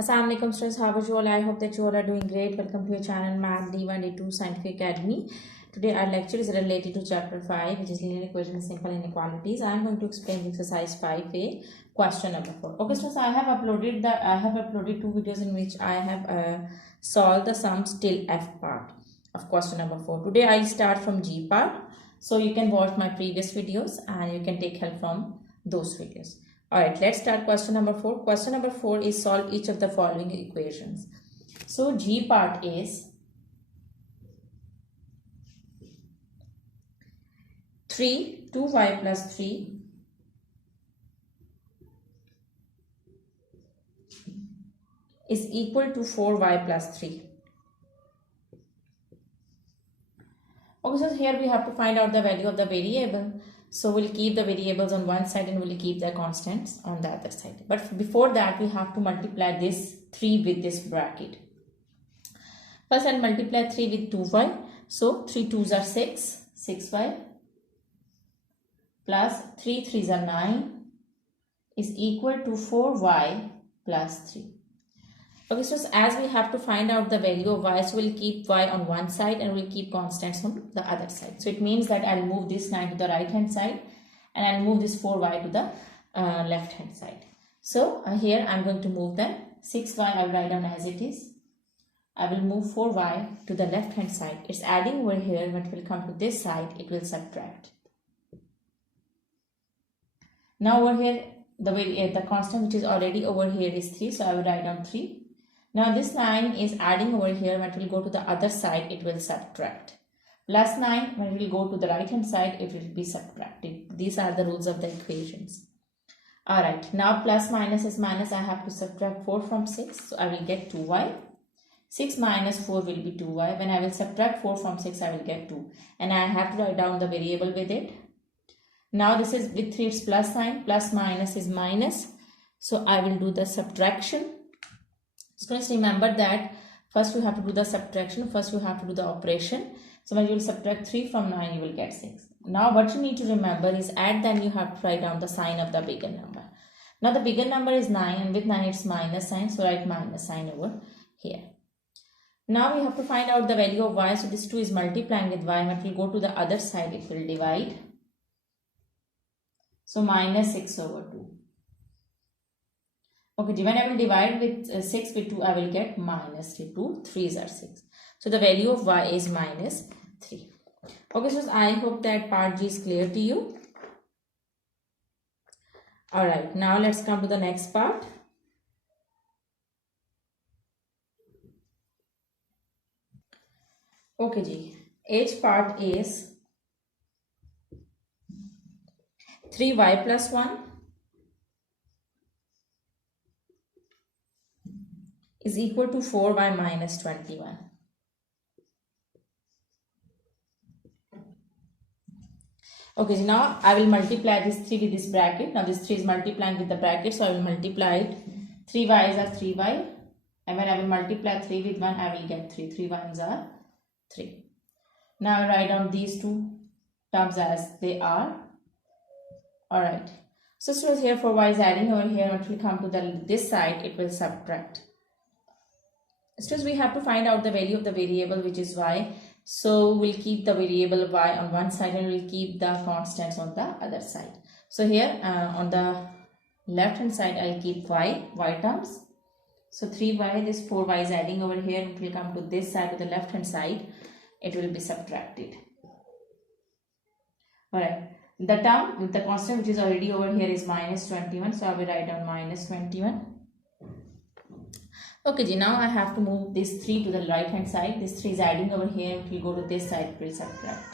Assalamu alaikum students, how are you all? I hope that you all are doing great. Welcome to your channel Math D1 D2 Scientific Academy. Today our lecture is related to chapter 5, which is linear equations, simple inequalities. I am going to explain exercise 5a, question number 4. Okay students, I have uploaded two videos in which I have solved the sums till F part of question number 4. Today I'll start from G part. So you can watch my previous videos and you can take help from those videos. Alright, let's start question number 4. Question number 4 is solve each of the following equations. So G part is 3, 2y plus 3 is equal to 4y plus 3. Okay, so here we have to find out the value of the variable. So we'll keep the variables on one side and we'll keep the constants on the other side. But before that, we have to multiply this 3 with this bracket. First, I'll multiply 3 with 2y. So 3 2s are 6, 6y plus 3 3s are 9 is equal to 4y plus 3. Okay, so as we have to find out the value of y, so we'll keep y on one side and we'll keep constants on the other side. So it means that I'll move this 9 to the right hand side and I'll move this 4y to the left hand side. So here I'm going to move them. 6y I'll write down as it is. I will move 4y to the left hand side. It's adding over here. When it will come to this side, it will subtract. Now over here, the constant which is already over here is 3. So I will write down 3. Now this 9 is adding over here. When it will go to the other side, it will subtract. Plus 9, when it will go to the right hand side, it will be subtracted. These are the rules of the equations. Alright, now plus minus is minus. I have to subtract 4 from 6. So I will get 2y. 6 minus 4 will be 2y. When I will subtract 4 from 6, I will get 2. And I have to write down the variable with it. Now this is with 3, it's plus sign. Plus minus is minus. So I will do the subtraction. So let's remember that first you have to do the subtraction, first you have to do the operation. So when you will subtract 3 from 9, you will get 6. Now what you need to remember is at then you have to write down the sign of the bigger number. Now the bigger number is 9 and with 9 it's minus sign, so write minus sign over here. Now we have to find out the value of y, so this 2 is multiplying with y. When it will go to the other side, it will divide. So minus 6 over 2. Okay, when I will divide with 6 with 2, I will get minus 3. 2 3s are 6. So the value of y is minus 3. Okay, so I hope that part G is clear to you. Alright, now let's come to the next part. Okay, G. H part is 3y plus 1 is equal to 4y minus 21. Okay, so now I will multiply this 3 with this bracket. Now this 3 is multiplying with the bracket, so I will multiply it. 3y's are 3y. And when I will multiply 3 with 1, I will get 3. 3 1's are 3. Now I write down these two terms as they are. Alright. So students, here for y is adding over here. When it will come to this side, it will subtract. Students, we have to find out the value of the variable which is y. So we'll keep the variable y on one side and we'll keep the constants on the other side. So here on the left hand side, I'll keep y terms. So 3y, this 4y is adding over here. It will come to this side, to the left hand side. It will be subtracted. Alright. The term with the constant which is already over here is minus 21. So I will write down minus 21. Okay, now I have to move this 3 to the right hand side. This 3 is adding over here. It will go to this side. It will subtract.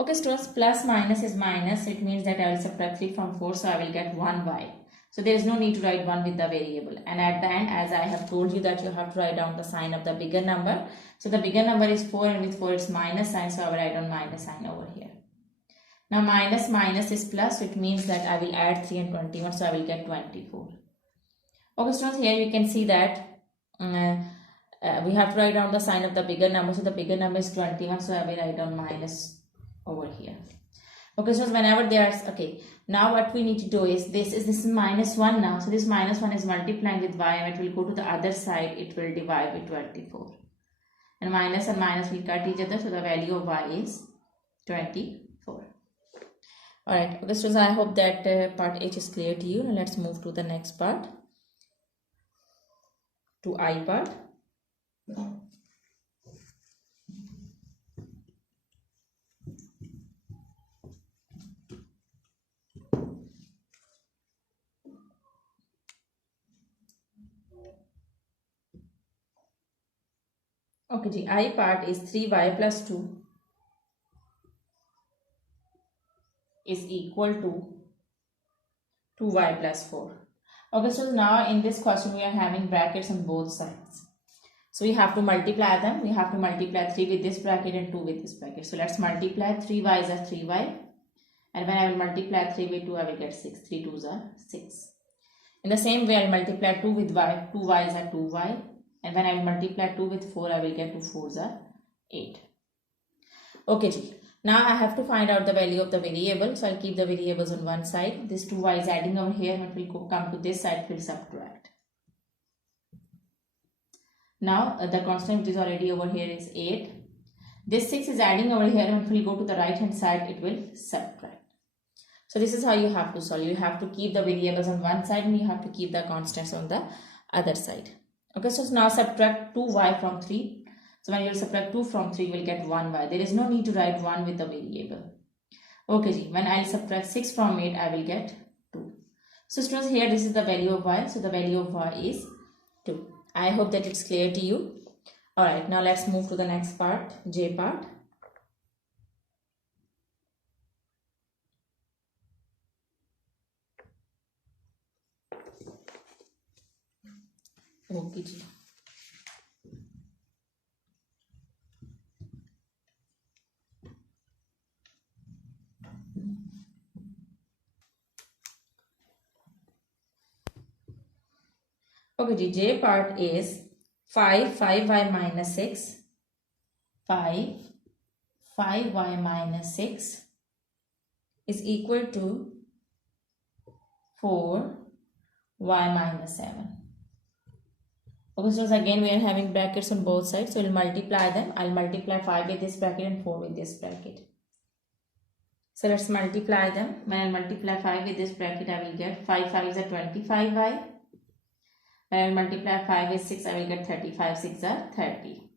Okay, students, plus minus is minus. It means that I will subtract 3 from 4. So I will get 1y. So there is no need to write 1 with the variable. And at the end, as I have told you that you have to write down the sign of the bigger number. So the bigger number is 4 and with 4 it's minus sign. So I will write down minus sign over here. Now minus minus is plus. So it means that I will add 3 and 21. So I will get 24. Okay, students, here you can see that we have to write down the sign of the bigger number. So the bigger number is 21. So I will write down minus over here. Okay, so whenever they are, okay, now what we need to do is this is minus 1 now. So this minus 1 is multiplying with y, and it will go to the other side. It will divide with 24. And minus will cut each other. So the value of y is 24. Alright, okay, so I hope that part H is clear to you. Now let's move to the next part. To I part. Okay, the I part is 3y plus 2 is equal to 2y plus 4. Okay, so now in this question we are having brackets on both sides. So we have to multiply them. We have to multiply 3 with this bracket and 2 with this bracket. So let's multiply. 3y is a 3y. And when I will multiply 3 with 2, I will get 6. 3 2s are 6. In the same way, I will multiply 2 with y. 2y is a 2y. And when I will multiply 2 with 4, I will get 2 4s are 8. Okay, G. Now I have to find out the value of the variable. So I'll keep the variables on one side. This 2y is adding over here. When we come to this side, we'll subtract. Now the constant which is already over here is 8. This 6 is adding over here, and if we go to the right hand side, it will subtract. So this is how you have to solve. You have to keep the variables on one side and you have to keep the constants on the other side. Okay, so now subtract 2y from 3. So when you will subtract 2 from 3, you will get 1y. There is no need to write 1 with the variable. Okay, G. When I will subtract 6 from 8, I will get 2. So students, here this is the value of y. So the value of y is 2. I hope that it's clear to you. Alright, now let's move to the next part, J part. Okay, G. Okay, G. J part is 5y minus 6, 5y minus 6 is equal to 4y minus 7. Okay, so again we are having brackets on both sides, so we'll multiply them. I'll multiply 5 with this bracket and 4 with this bracket. So let's multiply them. When I multiply 5 with this bracket, I will get 5 5 is a 25y. When I will multiply 5 with 6, I will get 35. 6 are 30.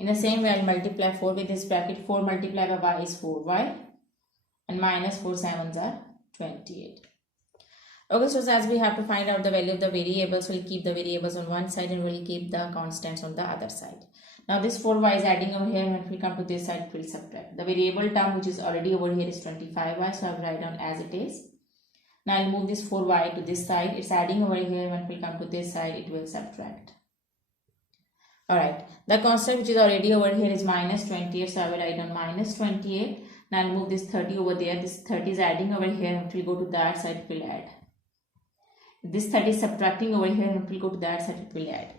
In the same way, I will multiply 4 with this bracket. 4 multiplied by y is 4y. And minus 4 7s are 28. Okay, so as we have to find out the value of the variables, we'll keep the variables on one side and we'll keep the constants on the other side. Now this 4y is adding over here, and when we come to this side, we'll subtract. The variable term which is already over here is 25y, so I'll write down as it is. Now I'll move this 4y to this side. It's adding over here. When we come to this side, it will subtract. Alright, the constant which is already over here is minus 28, so I will write down minus 28. Now I'll move this 30 over there. This 30 is adding over here, and if we go to that side, it will add. This 30 is subtracting over here, and if we go to that side, it will add.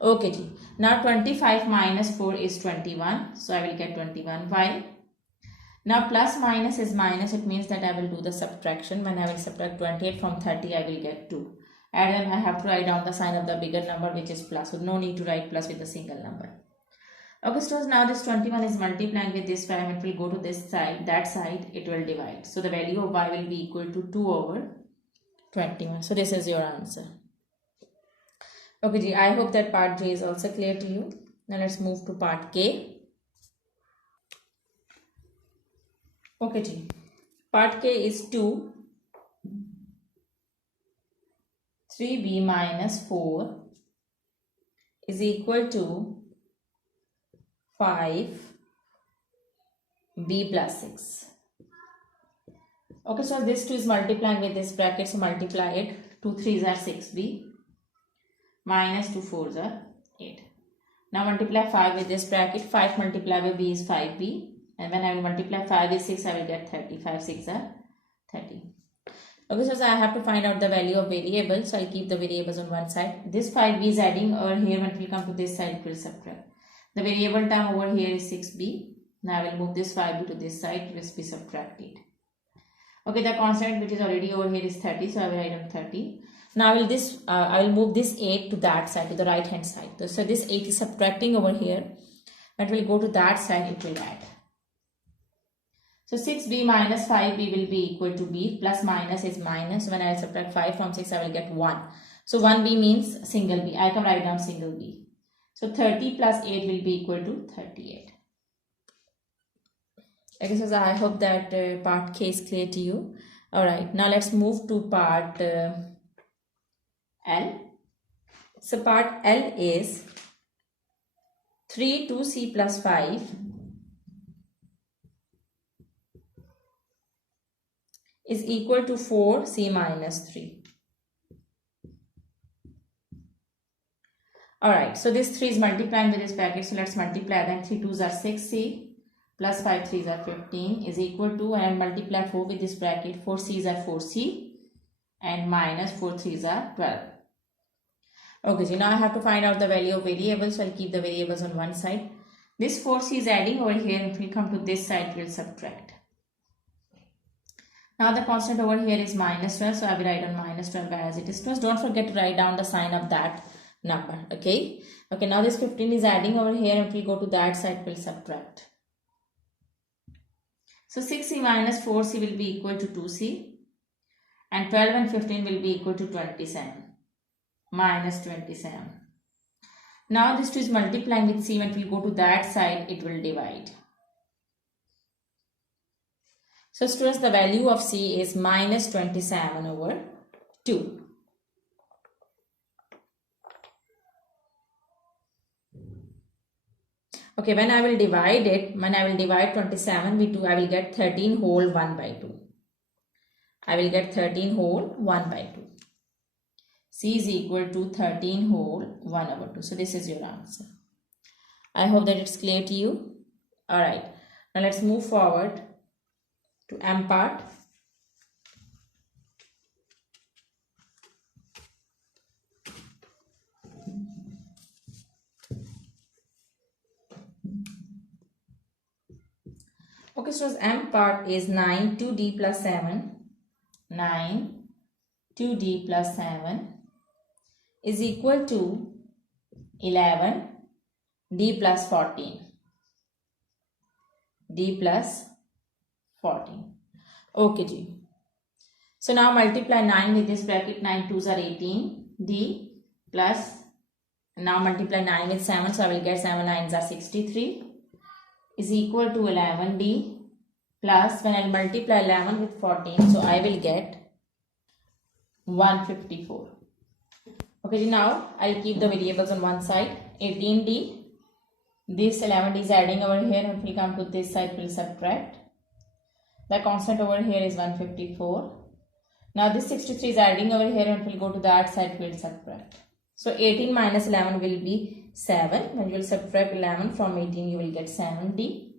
Okay, G. Now 25 minus 4 is 21, so I will get 21y. Now plus minus is minus, it means that I will do the subtraction. When I will subtract 28 from 30, I will get 2. And then I have to write down the sign of the bigger number, which is plus. So no need to write plus with a single number. Okay, so now this 21 is multiplying with this 5. It will go to this side, that side, it will divide. So the value of y will be equal to 2 over 21. So this is your answer. Okay, G, I hope that part J is also clear to you. Now let's move to part K. Okay, G. Part K is 2. 3b minus 4 is equal to 5b plus 6. Okay, so this 2 is multiplying with this bracket, so multiply it. 2 3s are 6b minus 2 4s are 8. Now multiply 5 with this bracket. 5 multiplied by b is 5b, and when I will multiply 5 with 6, I will get 30. 5 6 are 30. Okay, so I have to find out the value of variables, so I'll keep the variables on one side. This 5b is adding over here. When we come to this side, it will subtract. The variable term over here is 6b. Now I will move this 5b to this side, it will be subtracted. Okay, the constant which is already over here is 30, so I will write on 30. Now I will move this 8 to that side, to the right hand side. So this 8 is subtracting over here, but will go to that side, it will add. So 6b minus 5b will be equal to b, plus minus is minus. When I subtract 5 from 6, I will get 1. So 1b means single b. I can write down single b. So 30 plus 8 will be equal to 38. Okay, so I hope that part K is clear to you. Alright, now let's move to part L. So part L is 3 2c plus 5 is equal to 4c minus 3. Alright, so this 3 is multiplying with this bracket, so let's multiply them. 3 2s are 6c plus 5 3s are 15 is equal to, and multiply 4 with this bracket, 4 c's are 4c and minus 4 3s are 12. Okay, so now I have to find out the value of variables, so I'll keep the variables on one side. This 4c is adding over here, and if we come to this side, we'll subtract. Now the constant over here is minus 12, so I will write on minus 12 as it is. Don't forget to write down the sign of that number, okay? Okay, now this 15 is adding over here, and if we go to that side, we'll subtract. So 6c minus 4c will be equal to 2c, and 12 and 15 will be equal to 27, minus 27. Now this 2 is multiplying with c. When we go to that side, it will divide. So students, the value of c is minus 27 over 2. Okay, when I will divide it, when I will divide 27 with 2, I will get 13 whole 1 by 2. I will get 13 whole 1 by 2. C is equal to 13 whole 1 over 2. So this is your answer. I hope that it's clear to you. Alright, now let's move forward to M part. Okay, so M part is 9 2d plus 7. 9 2d plus 7 is equal to 11 d plus 14. D plus 14. Okay, G. So now multiply 9 with this bracket. 9 2s are 18. D plus, now multiply 9 with 7. So I will get 7 9s are 63. Is equal to 11d plus, when I multiply 11 with 14, so I will get 154. Okay, now I'll keep the variables on one side. 18d, this 11d is adding over here. If we come to this side, we'll subtract. The constant over here is 154. Now this 63 is adding over here, and we'll go to that side, we'll subtract. So 18 minus 11 will be 7. When you will subtract 11 from 18, you will get 7d.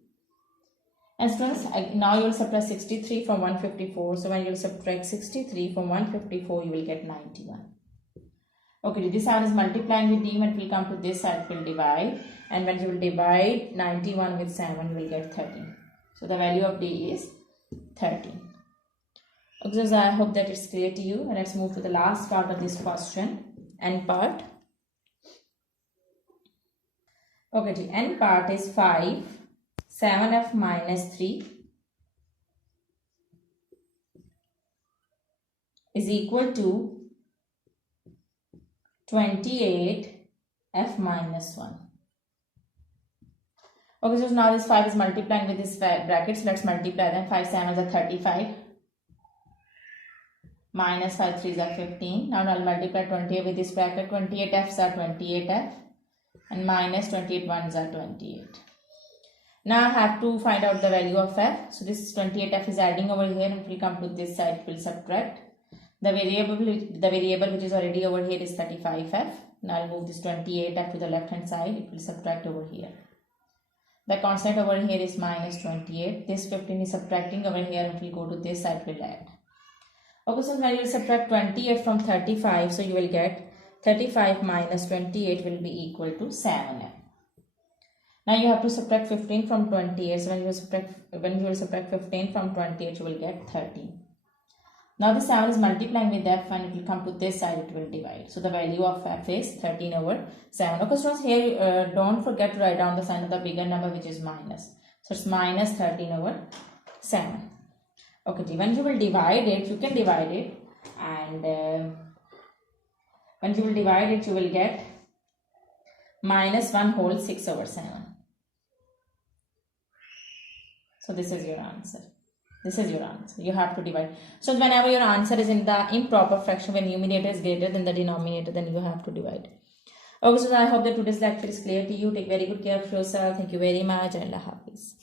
And students, now you will subtract 63 from 154. So when you will subtract 63 from 154, you will get 91. Okay, this side is multiplying with d. When it will come to this side, it will divide. And when you will divide 91 with 7, you will get 13. So the value of d is 13. Okay, so I hope that it's clear to you. And let's move to the last part of this question. N part. Okay, the N part is 5 7f minus 3 is equal to 28f minus 1. Okay, so now this 5 is multiplying with this brackets. Let's multiply them. 5 7s are 35. Minus 5 3s are 15. Now I'll multiply 28 with this bracket. 28f's are 28f. And minus 28 1s are 28. Now I have to find out the value of f. So this 28f is adding over here, and if we come to this side, we'll subtract. The variable which is already over here is 35f. Now I'll move this 28f to the left hand side. It will subtract over here. The constant over here is minus 28. This 15 is subtracting over here, and if we go to this side, we'll add. Okay, so when you will subtract 28 from 35, so you will get 35 minus 28 will be equal to 7f. Now you have to subtract 15 from 28. So when you will subtract 15 from 28, you will get 13. Now the 7 is multiplying with f and it will come to this side, it will divide. So the value of f is 13 over 7. Okay students, here don't forget to write down the sign of the bigger number, which is minus. So it's minus 13 over 7. Okay, when you will divide it, you can divide it, and when you will divide it, you will get minus 1 whole 6 over 7. So this is your answer. This is your answer. You have to divide. So whenever your answer is in the improper fraction, when numerator is greater than the denominator, then you have to divide. Okay, so I hope that today's lecture is clear to you. Take very good care of yourself. Thank you very much, and Allah Hafiz.